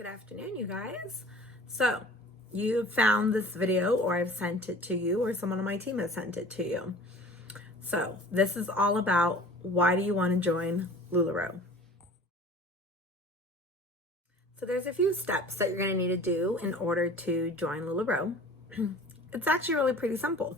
Good afternoon, you guys. So you found this video, or I've sent it to you, or someone on my team has sent it to you. So this is all about why do you want to join LuLaRoe. So there's a few steps that you're going to need to do in order to join LuLaRoe. It's actually really pretty simple.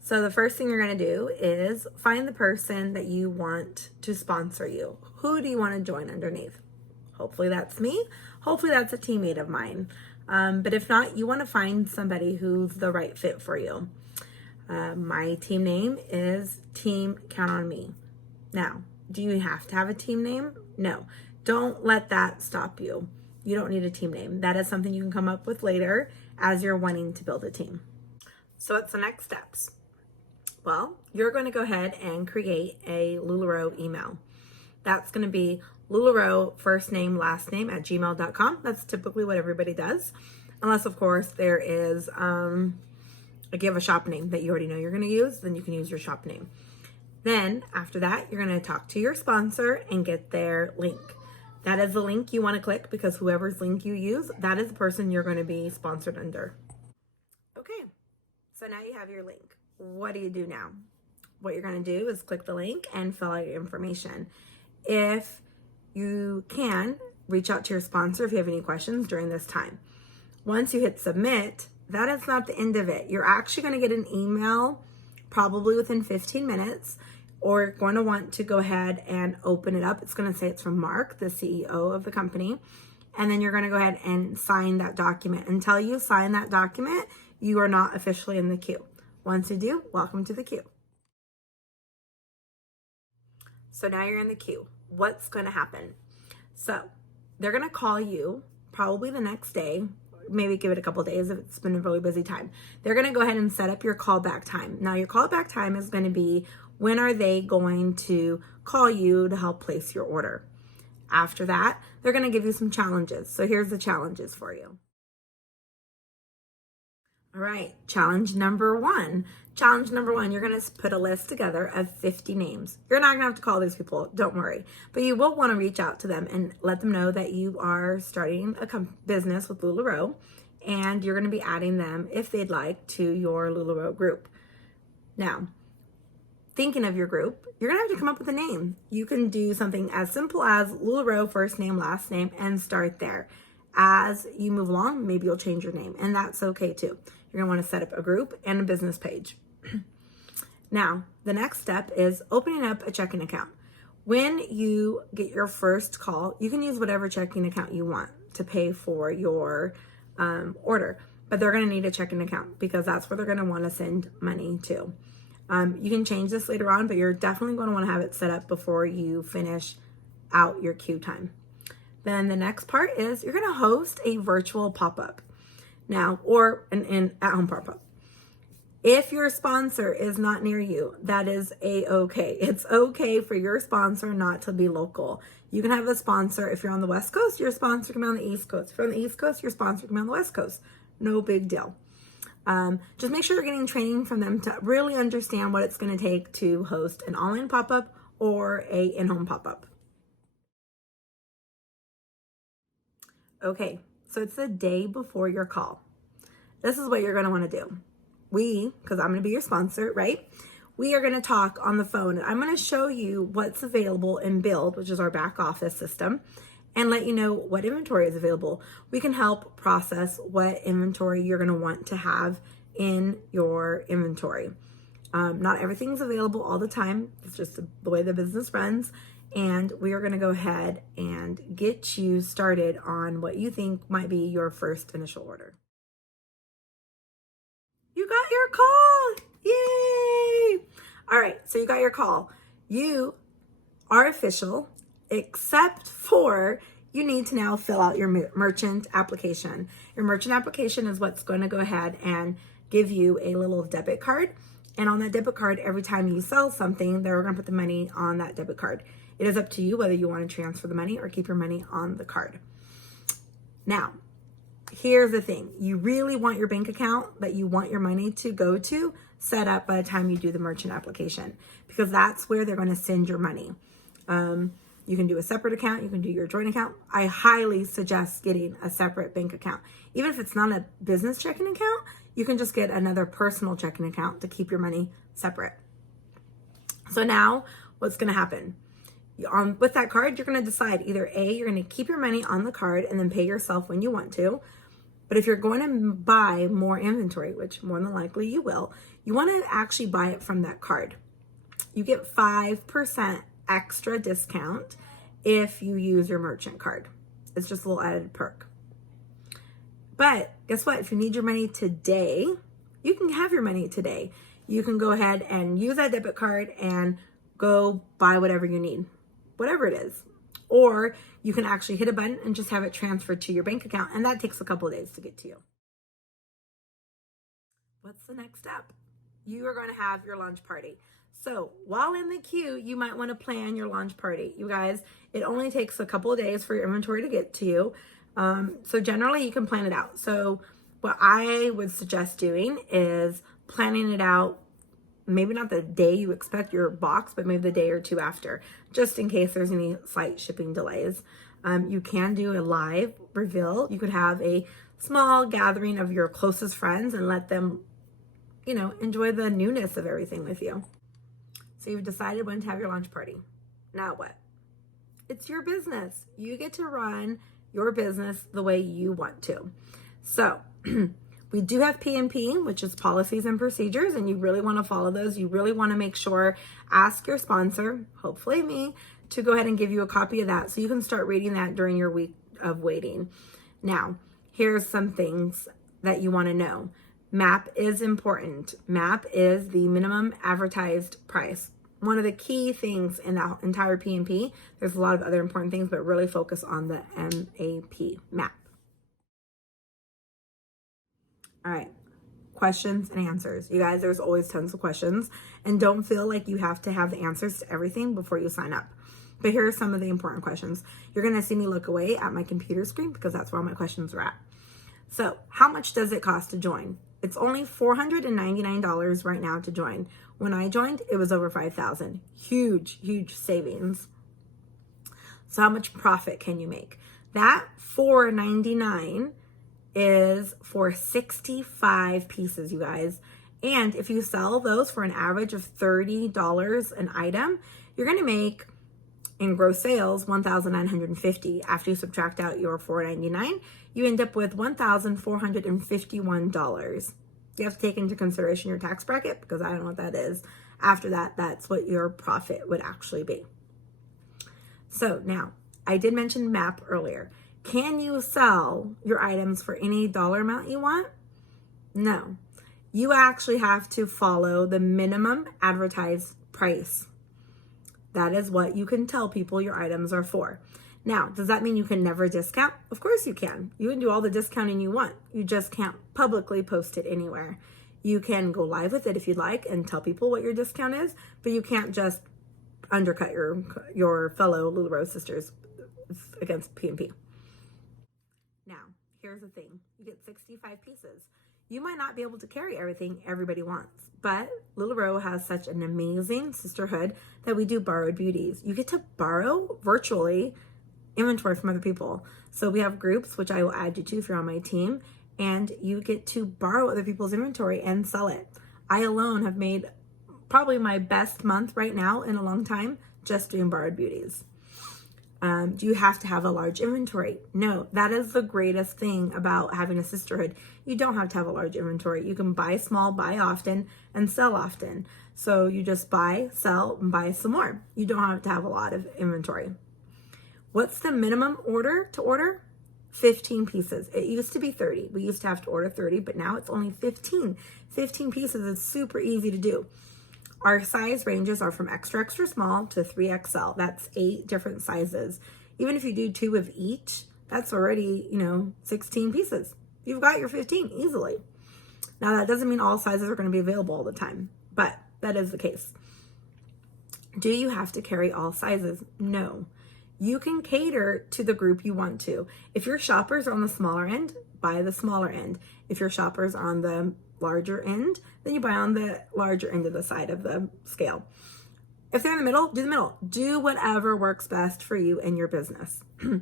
So the first thing you're going to do is find the person that you want to sponsor you. Who do you want to join underneath? Hopefully that's me. Hopefully that's a teammate of mine. But if not, you want to find somebody who's the right fit for you. My team name is Team Count on Me. Now, do you have to have a team name? No. Don't let that stop you. You don't need a team name. That is something you can come up with later as you're wanting to build a team. So what's the next steps? Well, you're going to go ahead and create a LuLaRoe email. That's going to be LuLaRoe first name last name at gmail.com. That's typically what everybody does, unless of course there is like you have a shop name that you already know you're going to use, then you can use your shop name. Then after that, you're going to talk to your sponsor and get their link. That is the link you want to click, because whoever's link you use, that is the person you're going to be sponsored under. Okay, so now you have your link. What do you do now? What you're going to do is click the link and fill out your information. If you can, reach out to your sponsor if you have any questions during this time. Once you hit submit, that is not the end of it. You're actually going to get an email probably within 15 minutes, or you're going to want to go ahead and open it up. It's going to say it's from Mark, the CEO of the company. And then you're going to go ahead and sign that document. Until you sign that document, you are not officially in the queue. Once you do, welcome to the queue. So now you're in the queue. What's going to happen? So they're going to call you probably the next day, maybe give it a couple days if it's been a really busy time. They're going to go ahead and set up your callback time. Now your callback time is going to be, when are they going to call you to help place your order? After that, they're going to give you some challenges. So here's the challenges for you. All right, challenge number one. Challenge number one, you're going to put a list together of 50 names. You're not going to have to call these people, don't worry. But you will want to reach out to them and let them know that you are starting a business with LuLaRoe, and you're going to be adding them, if they'd like, to your LuLaRoe group. Now, thinking of your group, you're going to have to come up with a name. You can do something as simple as LuLaRoe first name, last name, and start there. As you move along, maybe you'll change your name, and that's okay too. You're going to want to set up a group and a business page. Now, the next step is opening up a checking account. When you get your first call, you can use whatever checking account you want to pay for your order, but they're going to need a checking account because that's where they're going to want to send money to. You can change this later on, but you're definitely going to want to have it set up before you finish out your queue time. Then the next part is you're going to host a virtual pop-up now, or an at-home pop-up. If your sponsor is not near you, that is a-okay. It's okay for your sponsor not to be local. You can have a sponsor. If you're on the West Coast, your sponsor can be on the East Coast. If you're on the East Coast, your sponsor can be on the West Coast. No big deal. Just make sure you're getting training from them to really understand what it's going to take to host an online pop-up or a in-home pop-up. Okay, so it's the day before your call. This is what you're going to want to do. Because I'm going to be your sponsor, right? We are going to talk on the phone. I'm going to show you what's available in Build, which is our back office system, and let you know what inventory is available. We can help process what inventory you're going to want to have in your inventory. Not everything's available all the time. It's just the way the business runs. And we are going to go ahead and get you started on what you think might be your first initial order. You got your call. Yay! All right, so you got your call. You are official, except for you need to now fill out your merchant application. Your merchant application is what's going to go ahead and give you a little debit card. And on that debit card, every time you sell something, they're going to put the money on that debit card. It is up to you whether you want to transfer the money or keep your money on the card. Now, here's the thing. You really want your bank account that you want your money to go to set up by the time you do the merchant application, because that's where they're going to send your money. You can do a separate account. You can do your joint account. I highly suggest getting a separate bank account. Even if it's not a business checking account, you can just get another personal checking account to keep your money separate. So now what's going to happen? With that card, you're going to decide either A, you're going to keep your money on the card and then pay yourself when you want to. But if you're going to buy more inventory, which more than likely you will, you want to actually buy it from that card. You get 5% extra discount if you use your merchant card. It's just a little added perk. But guess what? If you need your money today, you can have your money today. You can go ahead and use that debit card and go buy whatever you need, whatever it is. Or you can actually hit a button and just have it transferred to your bank account, and that takes a couple of days to get to you. What's the next step? You are going to have your launch party. So while in the queue, you might want to plan your launch party. You guys, it only takes a couple of days for your inventory to get to you. So generally you can plan it out. So what I would suggest doing is planning it out, maybe not the day you expect your box, but maybe the day or two after, just in case there's any slight shipping delays. You can do a live reveal. You could have a small gathering of your closest friends and let them, enjoy the newness of everything with you. So you've decided when to have your launch party. Now what? It's your business. You get to run your business the way you want to. So we do have P&P, which is policies and procedures, and you really want to follow those. You really want to make sure, ask your sponsor, hopefully me, to go ahead and give you a copy of that so you can start reading that during your week of waiting. Now, here's some things that you want to know. MAP is important. MAP is the minimum advertised price. One of the key things in that entire P&P, there's a lot of other important things, but really focus on the MAP. All right, questions and answers. You guys, there's always tons of questions, and don't feel like you have to have the answers to everything before you sign up. But here are some of the important questions. You're gonna see me look away at my computer screen because that's where all my questions are at. So how much does it cost to join? It's only $499 right now to join. When I joined, it was over $5,000. Huge, huge savings. So how much profit can you make? That $499 is for 65 pieces, you guys. And if you sell those for an average of $30 an item, you're gonna make in gross sales $1,950. After you subtract out your $499, you end up with $1,451. You have to take into consideration your tax bracket because I don't know what that is. After that, that's what your profit would actually be. So now, I did mention MAP earlier. Can you sell your items for any dollar amount you want? No. You actually have to follow the minimum advertised price. That is what you can tell people your items are for. Now, does that mean you can never discount? Of course you can. You can do all the discounting you want. You just can't publicly post it anywhere. You can go live with it if you'd like and tell people what your discount is, but you can't just undercut your fellow LuLaRoe sisters against P&P. Now, here's the thing. You get 65 pieces. You might not be able to carry everything everybody wants, but LuLaRoe has such an amazing sisterhood that we do borrowed beauties. You get to borrow virtually inventory from other people. So we have groups, which I will add you to if you're on my team, and you get to borrow other people's inventory and sell it. I alone have made probably my best month right now in a long time just doing borrowed beauties. Do you have to have a large inventory? No, that is the greatest thing about having a sisterhood. You don't have to have a large inventory. You can buy small, buy often, and sell often. So you just buy, sell, and buy some more. You don't have to have a lot of inventory. What's the minimum order to order? 15 pieces. It used to be 30. We used to have to order 30, but now it's only 15. 15 pieces is super easy to do. Our size ranges are from extra, extra small to 3XL. That's 8 different sizes. Even if you do 2 of each, that's already, 16 pieces. You've got your 15 easily. Now, that doesn't mean all sizes are going to be available all the time, but that is the case. Do you have to carry all sizes? No. You can cater to the group you want to. If your shoppers are on the smaller end, buy the smaller end. If your shoppers are on the larger end, then you buy on the larger end of the side of the scale. If they're in the middle, do the middle. Do whatever works best for you and your business. Do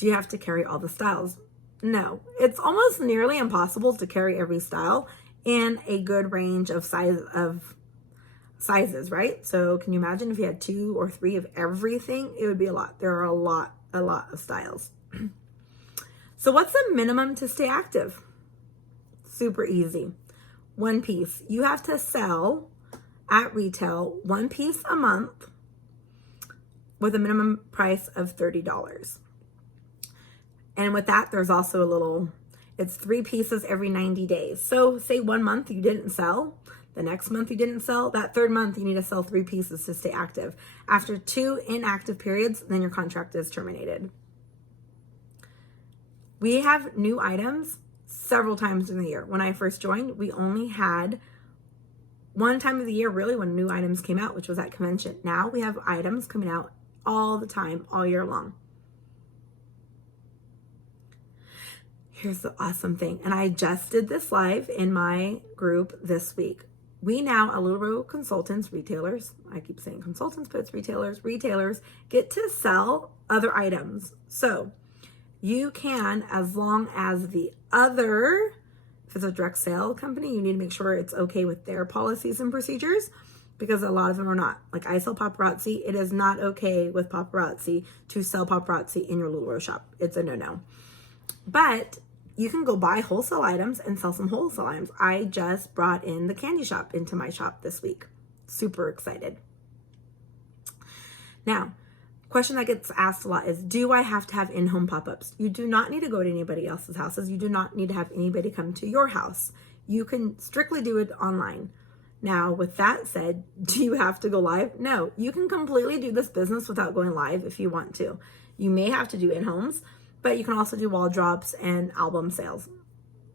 you have to carry all the styles? No. It's almost nearly impossible to carry every style in a good range of sizes, right? So can you imagine if you had 2 or 3 of everything? It would be a lot. There are a lot of styles. So what's the minimum to stay active? Super easy. 1 piece. You have to sell at retail 1 piece a month with a minimum price of $30. And with that, there's also it's 3 pieces every 90 days. So say 1 month you didn't sell, the next month you didn't sell, that 3rd month you need to sell 3 pieces to stay active. After 2 inactive periods, then your contract is terminated. We have new items several times in the year. When I first joined, we only had 1 time of the year really when new items came out, which was at convention. Now we have items coming out all the time, all year long. Here's the awesome thing, and I just did this live in my group this week. We now, LuLaRoe consultants, retailers, I keep saying consultants, but it's retailers get to sell other items. So you can, as long as the other, if it's a direct sale company, you need to make sure it's okay with their policies and procedures, because a lot of them are not. Like I sell paparazzi. It is not okay with paparazzi to sell paparazzi in your LuLaRoe shop. It's a no-no. But you can go buy wholesale items and sell some wholesale items. I just brought in the candy shop into my shop this week. Super excited. Now, question that gets asked a lot is, do I have to have in-home pop-ups? You do not need to go to anybody else's houses. You do not need to have anybody come to your house. You can strictly do it online. Now, with that said, do you have to go live? No, you can completely do this business without going live if you want to. You may have to do in-homes, but you can also do wall drops and album sales.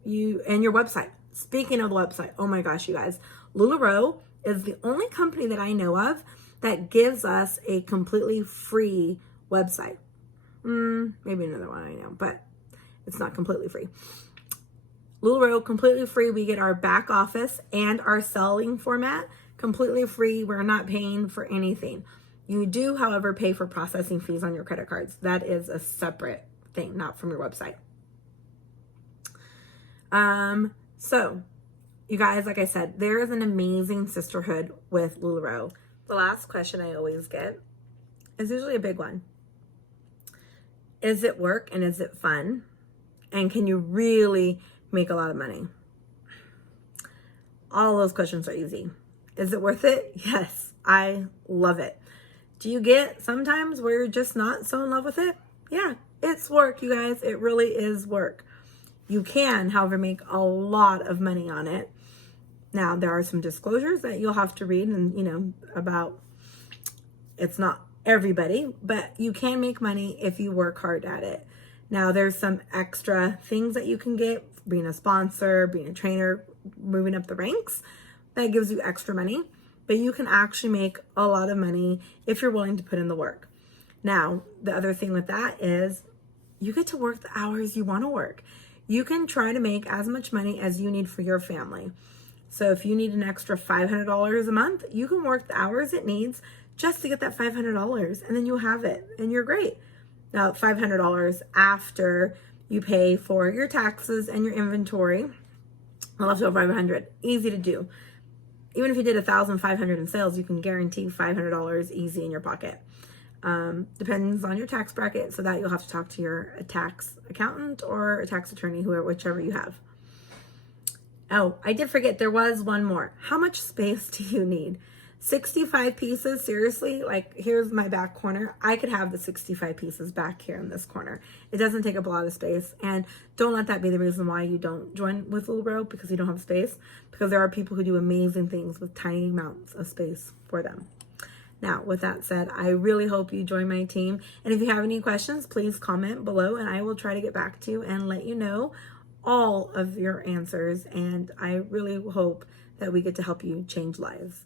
And your website. Speaking of the website, oh my gosh, you guys, LuLaRoe is the only company that I know of that gives us a completely free website. Maybe another one I know, but it's not completely free. LuLaRoe, completely free. We get our back office and our selling format completely free. We're not paying for anything. You do, however, pay for processing fees on your credit cards. That is a separate thing, not from your website. So you guys, like I said, there is an amazing sisterhood with LuLaRoe. The last question I always get is usually a big one. Is it work and is it fun? And can you really make a lot of money? All those questions are easy. Is it worth it? Yes, I love it. Do you get sometimes where you're just not so in love with it? Yeah, it's work, you guys. It really is work. You can, however, make a lot of money on it. Now, there are some disclosures that you'll have to read and, about it's not everybody, but you can make money if you work hard at it. Now, there's some extra things that you can get, being a sponsor, being a trainer, moving up the ranks. That gives you extra money, but you can actually make a lot of money if you're willing to put in the work. Now, the other thing with that is you get to work the hours you want to work. You can try to make as much money as you need for your family. So if you need an extra $500 a month, you can work the hours it needs just to get that $500, and then you have it and you're great. Now, $500 after you pay for your taxes and your inventory, left over $500, easy to do. Even if you did $1,500 in sales, you can guarantee $500 easy in your pocket. Depends on your tax bracket, so that you'll have to talk to your tax accountant or a tax attorney, whichever you have. Oh, I did forget, there was one more. How much space do you need? 65 pieces, seriously? Like, here's my back corner. I could have the 65 pieces back here in this corner. It doesn't take up a lot of space. And don't let that be the reason why you don't join with LuLaRoe, because you don't have space. Because there are people who do amazing things with tiny amounts of space for them. Now, with that said, I really hope you join my team. And if you have any questions, please comment below and I will try to get back to you and let you know all of your answers. And I really hope that we get to help you change lives.